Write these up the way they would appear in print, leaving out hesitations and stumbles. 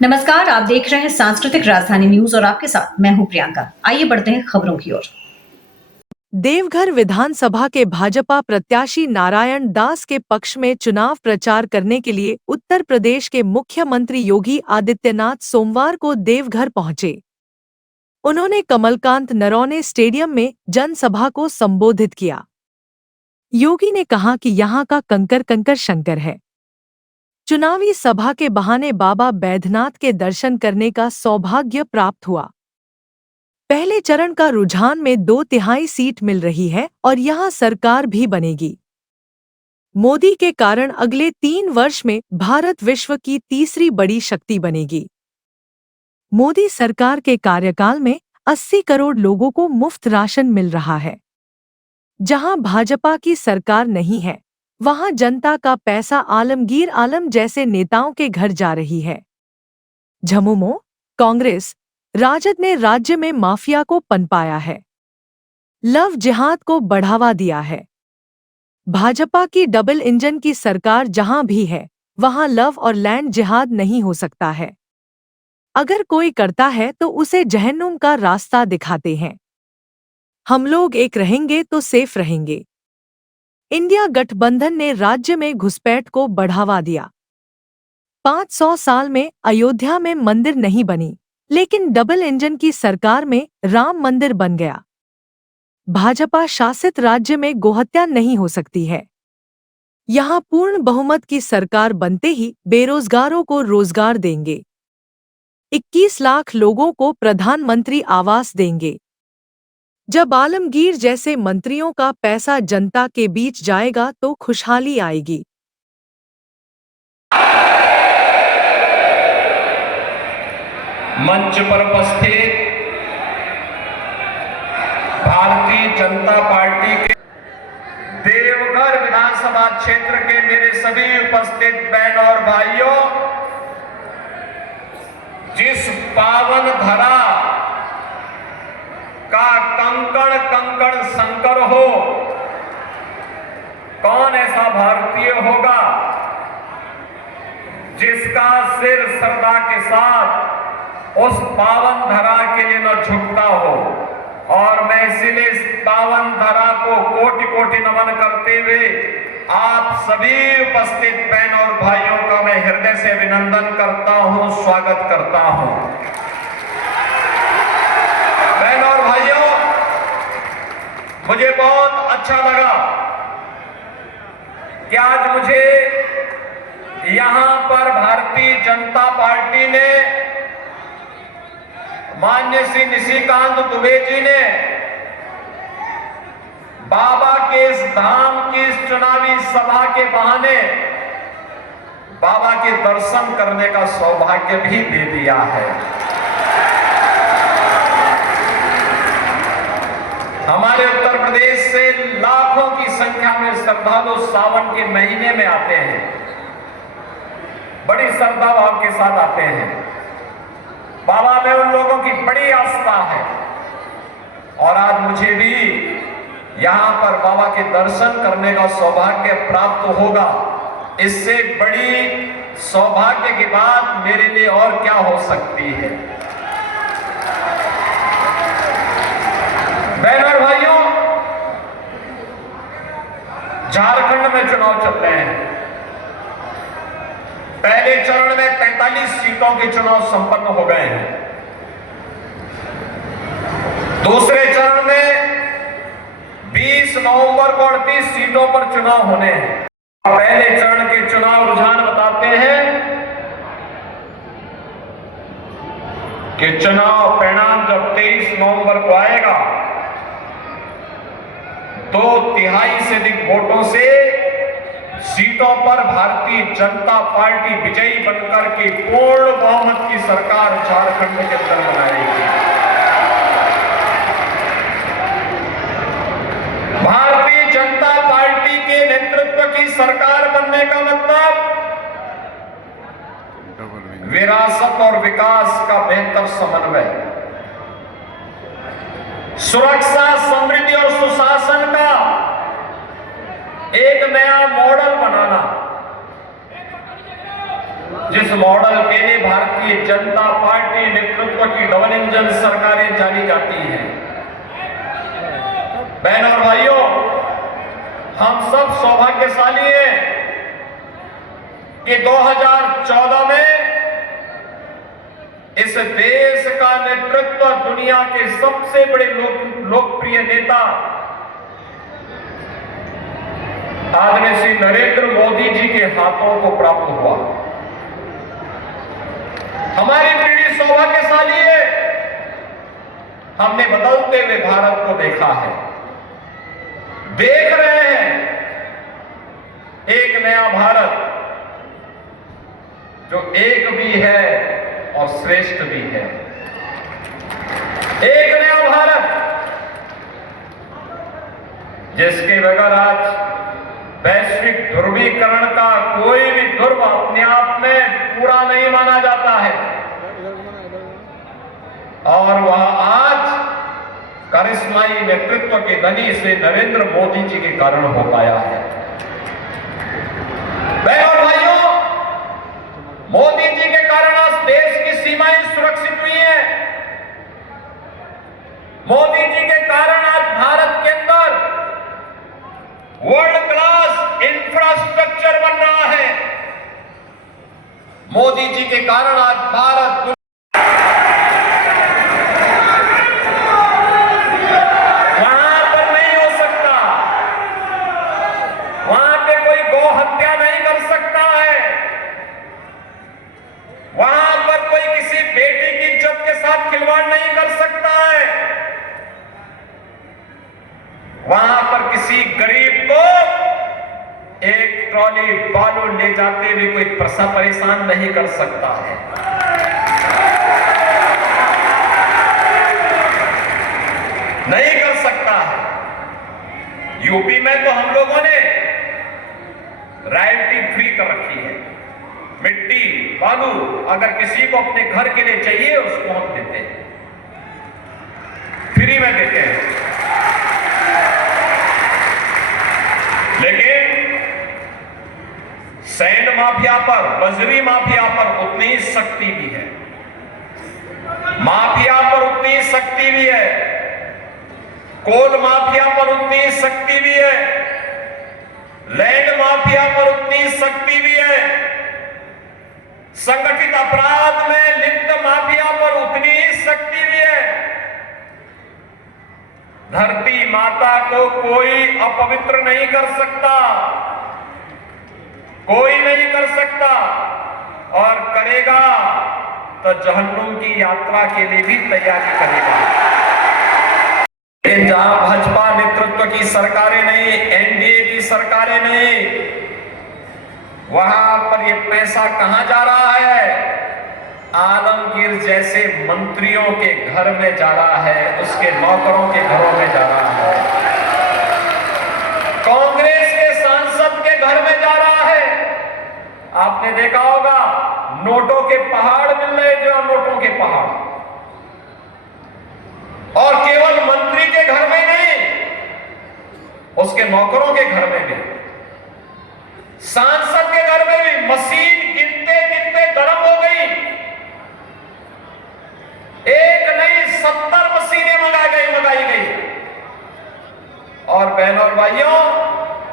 नमस्कार, आप देख रहे हैं सांस्कृतिक राजधानी न्यूज और आपके साथ मैं हूं प्रियंका। आइए बढ़ते हैं खबरों की ओर। देवघर विधानसभा के भाजपा प्रत्याशी नारायण दास के पक्ष में चुनाव प्रचार करने के लिए उत्तर प्रदेश के मुख्यमंत्री योगी आदित्यनाथ सोमवार को देवघर पहुंचे। उन्होंने कमलकांत नरौने स्टेडियम में जनसभा को संबोधित किया। योगी ने कहा कि यहां का कंकर कंकर शंकर है। चुनावी सभा के बहाने बाबा बैद्यनाथ के दर्शन करने का सौभाग्य प्राप्त हुआ। पहले चरण का रुझान में 2/3 सीट मिल रही है और यहां सरकार भी बनेगी। मोदी के कारण अगले 3 वर्ष में भारत विश्व की तीसरी बड़ी शक्ति बनेगी। मोदी सरकार के कार्यकाल में 80 करोड़ लोगों को मुफ्त राशन मिल रहा है। जहां भाजपा की सरकार नहीं है, वहां जनता का पैसा आलमगीर आलम जैसे नेताओं के घर जा रही है। झमुमो, कांग्रेस, राजद ने राज्य में माफिया को पनपाया है। लव जिहाद को बढ़ावा दिया है। भाजपा की डबल इंजन की सरकार जहां भी है, वहां लव और लैंड जिहाद नहीं हो सकता है। अगर कोई करता है तो उसे जहन्नुम का रास्ता दिखाते हैं। हम लोग एक रहेंगे तो सेफ रहेंगे। इंडिया गठबंधन ने राज्य में घुसपैठ को बढ़ावा दिया। 500 साल में अयोध्या में मंदिर नहीं बनी, लेकिन डबल इंजन की सरकार में राम मंदिर बन गया। भाजपा शासित राज्य में गोहत्या नहीं हो सकती है। यहां पूर्ण बहुमत की सरकार बनते ही बेरोजगारों को रोजगार देंगे। 21 लाख लोगों को प्रधानमंत्री आवास देंगे। जब आलमगीर जैसे मंत्रियों का पैसा जनता के बीच जाएगा तो खुशहाली आएगी। मंच पर उपस्थित भारतीय जनता पार्टी के देवघर विधानसभा क्षेत्र के मेरे सभी उपस्थित बहन और भाइयों, जिस पावन धरा का कंकड़ कंकड़ संकर हो, कौन ऐसा भारतीय होगा जिसका सिर श्रद्धा के साथ उस पावन धरा के लिए न झुकता हो। और मैं इसीलिए इस पावन धरा को कोटि कोटि नमन करते हुए आप सभी उपस्थित बहन और भाइयों का मैं हृदय से अभिनंदन करता हूं, स्वागत करता हूं। बहन और भाइयों, मुझे बहुत अच्छा लगा कि आज मुझे यहां पर भारतीय जनता पार्टी ने, माननीय श्री निशिकांत दुबे जी ने बाबा के इस धाम की इस चुनावी सभा के बहाने बाबा के दर्शन करने का सौभाग्य भी दे दिया है। हमारे उत्तर प्रदेश से लाखों की संख्या में श्रद्धालु सावन के महीने में आते हैं, बड़ी श्रद्धा भाव के साथ आते हैं। बाबा में उन लोगों की बड़ी आस्था है और आज मुझे भी यहां पर बाबा के दर्शन करने का सौभाग्य प्राप्त होगा। इससे बड़ी सौभाग्य की बात मेरे लिए और क्या हो सकती है। बहनों और भाइयों, झारखंड में चुनाव चल रहे हैं। पहले चरण में 43 सीटों के चुनाव संपन्न हो गए हैं। दूसरे चरण में 20 नवंबर को 38 सीटों पर चुनाव होने हैं। पहले चरण के चुनाव रुझान बताते हैं कि चुनाव परिणाम जब 23 नवंबर को आएगा, 2/3 से अधिक वोटों से सीटों पर भारतीय जनता पार्टी विजयी बनकर के पूर्ण बहुमत की सरकार झारखंड के अंदर बनाएगी। भारतीय जनता पार्टी के नेतृत्व की सरकार बनने का मतलब विरासत और विकास का बेहतर समन्वय, सुरक्षा, समृद्धि और सुशासन का एक नया मॉडल बनाना, जिस जिस मॉडल के लिए भारतीय जनता पार्टी नेतृत्व की डबल इंजन सरकारें जानी जाती हैं। बहनों और भाइयों, हम सब सौभाग्यशाली हैं कि 2014 में इस देश का नेतृत्व दुनिया के सबसे बड़े लोकप्रिय नेता आदरणीय श्री नरेंद्र मोदी जी के हाथों को प्राप्त हुआ। हमारी पीढ़ी सौभाग्यशाली है, हमने बदलते हुए भारत को देखा है, देख रहे हैं एक नया भारत जो एक भी है और श्रेष्ठ भी है। एक नया भारत जिसके बगैर आज वैश्विक ध्रुवीकरण का कोई भी ध्रुव अपने आप में पूरा नहीं माना जाता है, और वह आज करिश्माई नेतृत्व के धनी श्री नरेंद्र मोदी जी के कारण हो पाया है। बहनों भाइयों, मोदी जी के कारण आज देश की सीमाएं सुरक्षित हुई हैं। मोदी जी के कारण आज भारत के अंदर वर्ल्ड क्लास इंफ्रास्ट्रक्चर बन रहा है। मोदी जी के कारण आज भारत वहां पर नहीं हो सकता, वहां पे कोई गौ हत्या नहीं कर सकता है, वहां पर कोई किसी बेटी की इज्जत के साथ खिलवाड़ नहीं कर सकता है, वहां पर किसी गरीब को एक ट्रॉली बालू ले जाते हुए कोई परेशान नहीं कर सकता है। नहीं कर सकता है। यूपी में तो हम लोगों ने रॉयल्टी फ्री कर रखी है। मिट्टी बालू अगर किसी को अपने घर के लिए चाहिए उसको हम देते हैं, फ्री में देते हैं। लेकिन सैंड माफिया पर, बजरी माफिया पर उतनी ही सख्ती भी है, माफिया पर उतनी ही सख्ती भी है, कोल माफिया पर उतनी ही सख्ती भी है, लैंड माफिया पर उतनी ही सख्ती भी है, संगठित अपराध में लिप्त माफिया पर उतनी ही सख्ती भी है। धरती माता को कोई अपवित्र नहीं कर सकता, कोई नहीं कर सकता, और करेगा तो जहन्नुम की यात्रा के लिए भी तैयारी करेगा। जहां भाजपा नेतृत्व की सरकारें नहीं, एनडीए की सरकारें नहीं, वहां पर ये पैसा कहां जा रहा है? आलमगीर जैसे मंत्रियों के घर में जा रहा है, उसके नौकरों के घरों में जा रहा है, कांग्रेस के सांसद के घर में जा रहा है। आपने देखा होगा नोटों के पहाड़ मिल रहे, जो नोटों के पहाड़, और केवल मंत्री के घर में नहीं, उसके नौकरों के घर में भी, सांसद के घर में भी मशीन गिनते गिनते गर्म हो गई। एक नहीं 70 मशीनें मंगाई गई। और बहनों और भाइयों,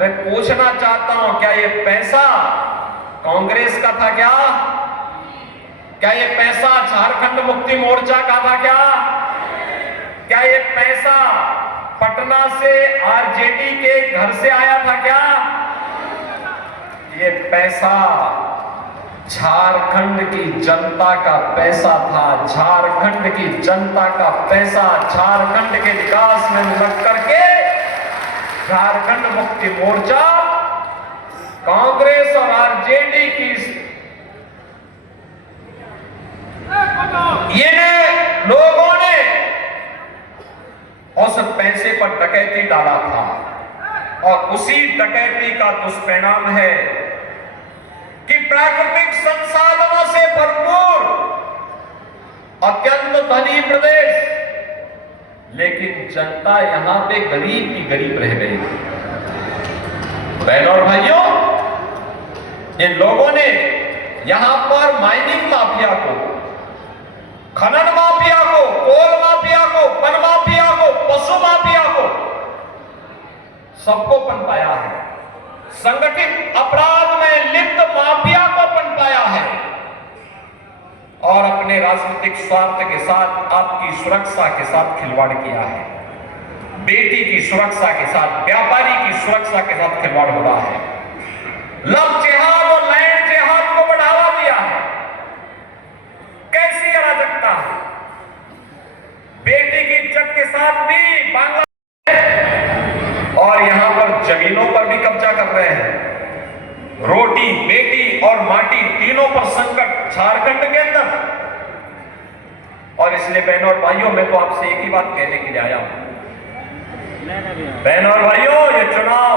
मैं पूछना चाहता हूं, क्या ये पैसा कांग्रेस का था? क्या ये पैसा झारखंड मुक्ति मोर्चा का था? क्या ये पैसा पटना से आरजेडी के घर से आया था? ये पैसा झारखंड की जनता का पैसा था। झारखंड की जनता का पैसा झारखंड के विकास में लग करके झारखंड मुक्ति मोर्चा कांग्रेस और आरजेडी की ये लोगों ने उस पैसे पर डकैती डाला था, और उसी डकैती का दुष्परिणाम है कि प्राकृतिक संसाधनों से भरपूर अत्यंत धनी प्रदेश, लेकिन जनता यहां पे गरीब की गरीब रह गई। बहनों और भाइयों, इन लोगों ने यहां पर माइनिंग माफिया को, खनन माफिया को, कोल माफिया को, वन माफिया को, पशु माफिया को, सबको पनपाया है। संगठित अपराध में लिप्त माफिया को पनपाया है और अपने राजनीतिक स्वार्थ के साथ आपकी सुरक्षा के साथ खिलवाड़ किया है। बेटी की सुरक्षा के साथ, व्यापारी की सुरक्षा के साथ खिलवाड़ हो रहा है। लव जिहाद और लैंड जिहाद को बढ़ावा दिया है। कैसी अराजकता है। बेटी की इज्जत के साथ भी बांग्लादेश और यहां पर जमीनों पर भी कब्जा कर रहे हैं। रोटी, बेटी और माटी तीनों पर संकट झारखंड के अंदर। और इसलिए बहनों और भाइयों, मैं तो आपसे एक ही बात कहने के लिए आया हूं। बहनों और भाइयों, ये चुनाव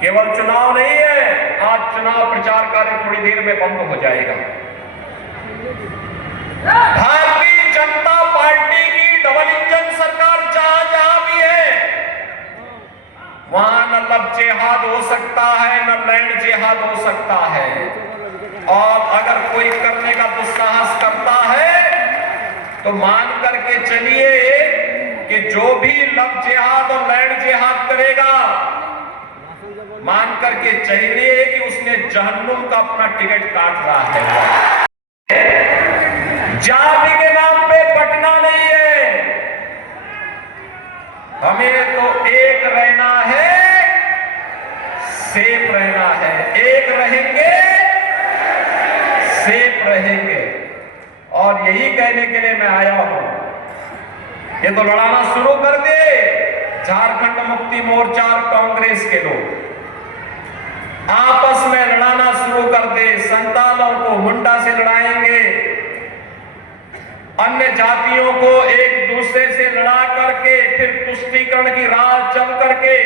केवल चुनाव नहीं है। आज चुनाव प्रचार कार्य थोड़ी देर में बंद हो जाएगा। भारतीय जनता पार्टी की डबल इंजन सरकार जहां जहां भी है, वहां न लव जिहाद हो सकता है, न लैंड जिहाद हो सकता है। और अगर कोई करने का दुस्साहस करता है तो मान करके चलिए कि जो भी लव जिहाद और लैंड जिहाद करेगा, मान करके चाहिए कि उसने जहन्नुम का अपना टिकट काट रहा है। जाति के नाम पे बटना नहीं है। हमें तो एक रहना है, सेफ रहना है। एक रहेंगे, सेफ रहेंगे। और यही कहने के लिए मैं आया हूं। ये तो लड़ाना शुरू कर दे झारखंड मुक्ति मोर्चा और कांग्रेस के लोग, आपस में लड़ाना शुरू कर दे। संतालों को मुंडा से लड़ाएंगे, अन्य जातियों को एक दूसरे से लड़ा करके फिर तुष्टीकरण की राह चल करके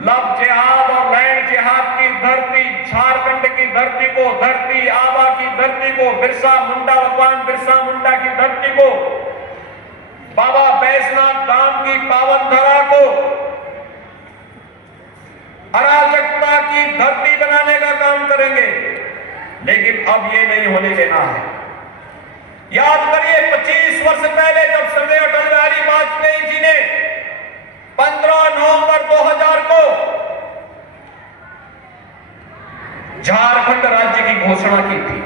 लव जिहाद और लैंड जिहाद की धरती, झारखंड की धरती को, धरती आबा की धरती को, बिरसा मुंडा, भगवान बिरसा मुंडा की धरती को, बाबा बैजनाथ धाम की पावन धरा को अराजकता की धरती बनाने का काम करेंगे। लेकिन अब ये नहीं होने देना है। याद करिए 25 वर्ष पहले जब स्वर्गीय अटल बिहारी वाजपेयी जी ने 15 नवंबर 2000 को झारखंड राज्य की घोषणा की थी।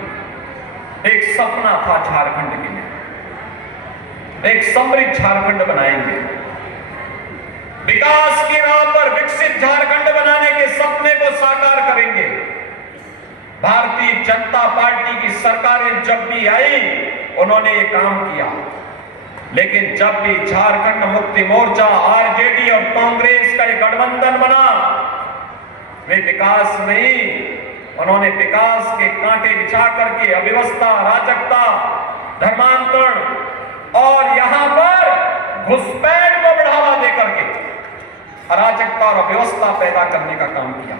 एक सपना था झारखंड के लिए, एक समृद्ध झारखंड बनाएंगे, विकास की राह पर विकसित झारखंड बनाने के सपने को साकार करेंगे। भारतीय जनता पार्टी की सरकारें जब भी आई उन्होंने ये काम किया। लेकिन जब भी झारखंड मुक्ति मोर्चा, आरजेडी और कांग्रेस का एक गठबंधन बना, वे विकास नहीं, उन्होंने विकास के कांटे बिछा करके अव्यवस्था, अराजकता, धर्मांतरण और यहां पर घुसपैठ को बढ़ावा देकर के अराजकता और अव्यवस्था पैदा करने का काम किया।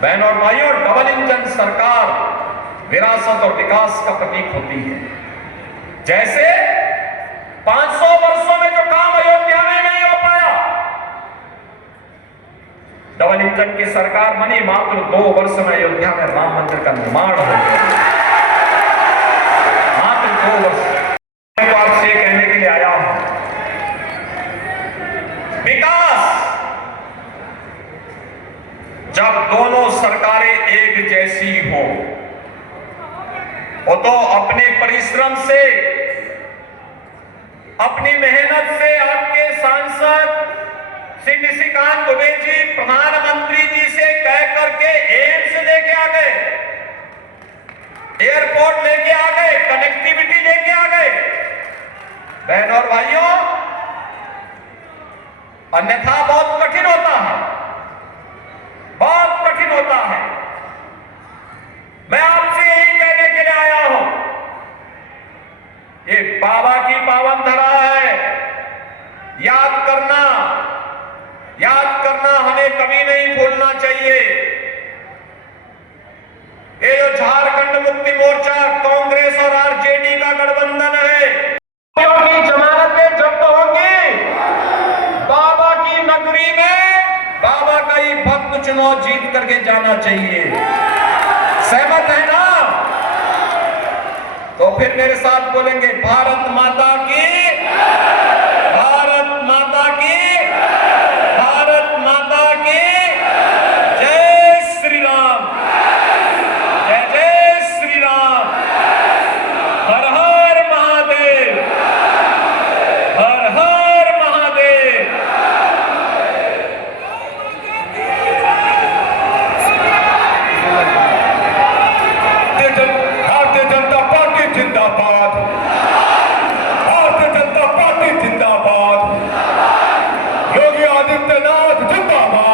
बहनों और भाइयों, डबल इंजन सरकार विरासत और विकास का प्रतीक होती है। जैसे 500 वर्षों में जो काम अयोध्या में नहीं हो पाया, डबल इंजन की सरकार बनी, मात्र 2 वर्ष में अयोध्या में राम मंदिर का निर्माण हो गया। मात्र 2 वर्ष। मैं तो आपसे कहने के लिए आया हूं, विकास जब दोनों सरकारें एक जैसी हो, वो तो अपने परिश्रम से, अपनी मेहनत से आपके सांसद श्री निशिकांत दुबे जी प्रधानमंत्री जी से कह करके एम्स लेके आ गए, एयरपोर्ट लेके आ गए, कनेक्टिविटी लेके आ गए। बहनों और भाइयों, अन्यथा बहुत कठिन होता है, बहुत कठिन होता है। मैं आपसे यही कहने के लिए आया हूं, ये बाबा की पावन धरा है। याद करना हमें कभी नहीं भूलना चाहिए। ये जो झारखंड मुक्ति मोर्चा, कांग्रेस और आरजेडी का गठबंधन है, की जमानतें जब्त होंगी। बाबा की नगरी में बाबा का ही भक्त चुनाव जीत करके जाना चाहिए। सहमत है ना? तो फिर मेरे साथ बोलेंगे भारत माता की, भारत माता की, भारत माता की जय श्री राम, जय जय श्री राम, हर हर महादेव, हर हर महादेव। भारतीय जनता पार्टी जिंदाबाद, भारतीय जनता पार्टी जिंदाबाद, योगी आदित्यनाथ जिंदाबाद।